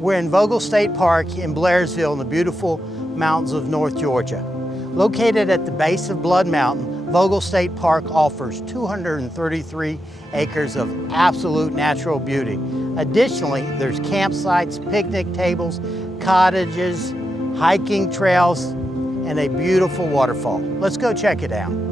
We're in Vogel State Park in Blairsville in the beautiful mountains of North Georgia. Located at the base of Blood Mountain, Vogel State Park offers 233 acres of absolute natural beauty. Additionally, there's campsites, picnic tables, cottages, hiking trails, and a beautiful waterfall. Let's go check it out.